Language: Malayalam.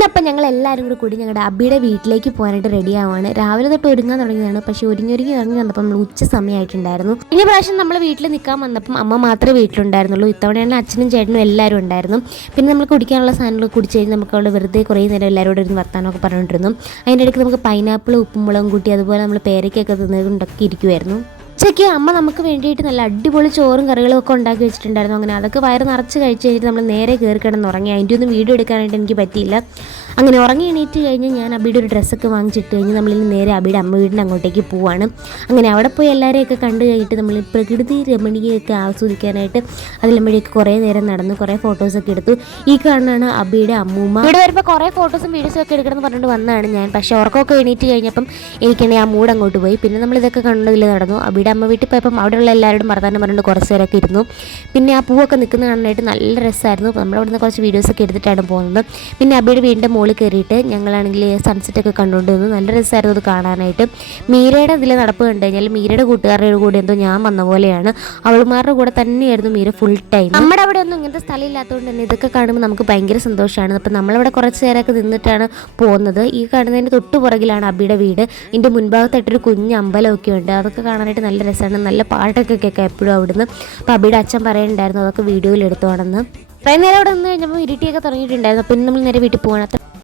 ഇന്നപ്പം ഞങ്ങൾ എല്ലാവരും കൂടി കൂടി ഞങ്ങളുടെ അബിയുടെ വീട്ടിലേക്ക് പോകാനായിട്ട് റെഡി ആവുകയാണ് രാവിലെ തൊട്ട് ഒരുങ്ങാൻ തുടങ്ങിയതാണ്. പക്ഷേ ഒരുങ്ങി ഇറങ്ങി വന്നപ്പം നമ്മൾ ഉച്ച സമയമായിട്ടുണ്ടായിരുന്നു. കഴിഞ്ഞ പ്രാവശ്യം നമ്മൾ വീട്ടിൽ നിൽക്കാൻ വന്നപ്പം അമ്മ മാത്രമേ വീട്ടിലുണ്ടായിരുന്നുള്ളൂ. ഇത്തവണയാണ് അച്ഛനും ചേട്ടനും എല്ലാവരും ഉണ്ടായിരുന്നു. പിന്നെ നമ്മൾ കുടിക്കാനുള്ള സാധനങ്ങൾ കുടിച്ച് കഴിഞ്ഞ് നമുക്ക് അവിടെ വെറുതെ കുറേ നേരം എല്ലാവരോടും ഇരുന്ന് വർത്താനമൊക്കെ പറഞ്ഞുകൊണ്ടിരുന്നു. അതിന്റെ ഇടയ്ക്ക് നമുക്ക് പൈനാപ്പിൾ ഉപ്പും മുളകും കൂട്ടി അതുപോലെ നമ്മൾ പേരയ്ക്കൊക്കെ തിന്നുകൊണ്ടൊക്കെ ഇരിക്കുമായിരുന്നു ഉച്ചയ്ക്ക് അമ്മ നമുക്ക് വേണ്ടിയിട്ട് നല്ല അടിപൊളി ചോറും കറികളും ഒക്കെ ഉണ്ടാക്കി വെച്ചിട്ടുണ്ടായിരുന്നു. അങ്ങനെ അതൊക്കെ വയറ് നിറച്ച് കഴിച്ച് കഴിഞ്ഞിട്ട് നമ്മൾ നേരെ കയറി കിടന്ന് ഉറങ്ങി. അതിന്റെ ഒന്നും വീഡിയോ എടുക്കാനായിട്ട് എനിക്ക് പറ്റിയില്ല. അങ്ങനെ ഉറങ്ങി എണീറ്റ് കഴിഞ്ഞ് ഞാൻ അബിയുടെ ഒരു ഡ്രസ്സൊക്കെ വാങ്ങിച്ചിട്ട് കഴിഞ്ഞ് നമ്മളിൽ നേരെ അബിയുടെ അമ്മ വീടിന്റെ അങ്ങോട്ടേക്ക് പോവാണ്. അങ്ങനെ അവിടെ പോയി എല്ലാവരെയൊക്കെ കണ്ടു കഴിഞ്ഞിട്ട് നമ്മൾ പ്രകൃതി രമണീയൊക്കെ ആസ്വദിക്കാനായിട്ട് വഴിയൊക്കെ കുറേ നേരം നടന്നു കുറേ ഫോട്ടോസൊക്കെ എടുത്തു. ഈ കാണുന്നതാണ് അബിയുടെ അമ്മൂമ്മ. ഇവിടെ വരുമ്പോൾ കുറേ ഫോട്ടോസും വീഡിയോസും ഒക്കെ എടുക്കണം എന്ന് പറഞ്ഞിട്ട് വന്നതാണ് ഞാൻ. പക്ഷേ ഉറക്കമൊക്കെ എണീറ്റ് കഴിഞ്ഞപ്പം എനിക്കാണെങ്കിൽ ആ മൂഡ് അങ്ങോട്ട് പോയി. പിന്നെ നമ്മൾ ഇതൊക്കെ കണ്ടതിൽ നടന്നു. അബിയുടെ അമ്മ വീട്ടിൽ പോയപ്പം അവിടെയുള്ള എല്ലാവരോടും വർത്താനം പറഞ്ഞിട്ട് കുറച്ച് പേരൊക്കെ ഇരുന്നു. പിന്നെ ആ പൂവൊക്കെ നിൽക്കുന്ന കാണാനായിട്ട് നല്ല രസമായിരുന്നു. നമ്മൾ അവിടുന്ന് കുറച്ച് വീഡിയോസൊക്കെ എടുത്തിട്ടാണ് പോകുന്നത്. പിന്നെ അബിയുടെ വീടിന്റെ മുകളിൽ കയറിയിട്ട് ഞങ്ങളാണെങ്കിൽ സൺസെറ്റ് ഒക്കെ കണ്ടുകൊണ്ട് നിന്നു നല്ല രസമായിരുന്നു അത് കാണാനായിട്ട്. മീരയുടെ ഇതിൽ നടപ്പ് കണ്ടു കഴിഞ്ഞാൽ മീരയുടെ കൂട്ടുകാരുടെ കൂടെ എന്തോ ഞാൻ വന്ന പോലെയാണ്. അവളുമാരുടെ കൂടെ തന്നെയായിരുന്നു മീര ഫുൾ ടൈം നമ്മുടെ അവിടെ ഒന്നും ഇങ്ങനത്തെ സ്ഥലം ഇല്ലാത്തതുകൊണ്ട് തന്നെ ഇതൊക്കെ കാണുമ്പോൾ നമുക്ക് ഭയങ്കര സന്തോഷമാണ്. അപ്പം നമ്മളവിടെ കുറച്ച് നേരമൊക്കെ നിന്നിട്ടാണ് പോകുന്നത്. ഈ കാണുന്നതിന്റെ തൊട്ട് പുറകിലാണ് അബിയുടെ വീട്. ഇതിന്റെ മുൻഭാഗത്തായിട്ടൊരു കുഞ്ഞ് അമ്പലമൊക്കെ ഉണ്ട്. അതൊക്കെ കാണാനായിട്ട് നല്ല രസമാണ്. നല്ല പാട്ടൊക്കെ കേൾക്കാം എപ്പോഴും അവിടുന്ന്. അപ്പോൾ അബിയുടെ അച്ഛൻ പറയുന്നുണ്ടായിരുന്നു അതൊക്കെ വീഡിയോയിൽ എടുത്തോണെന്ന് നേരം അവിടെ നിന്ന് കഴിഞ്ഞപ്പോൾ ഇരുട്ടിയൊക്കെ തുടങ്ങിയിട്ടുണ്ടായിരുന്നു. അപ്പം നമ്മൾ നേരെ വീട്ടിൽ പോകണം